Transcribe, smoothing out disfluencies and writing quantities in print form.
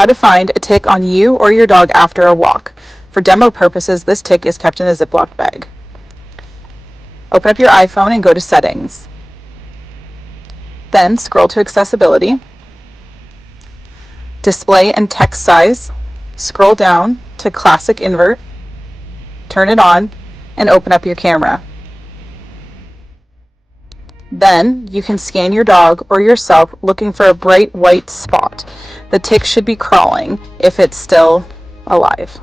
how to find a tick on you or your dog after a walk. For demo purposes, this tick is kept in a Ziploc bag. Open up your iPhone and go to Settings. Then scroll to Accessibility. Display and text size. Scroll down to Classic Invert. Turn it on and open up your camera. Then you can scan your dog or yourself looking for a bright white spot. The tick should be crawling if it's still alive.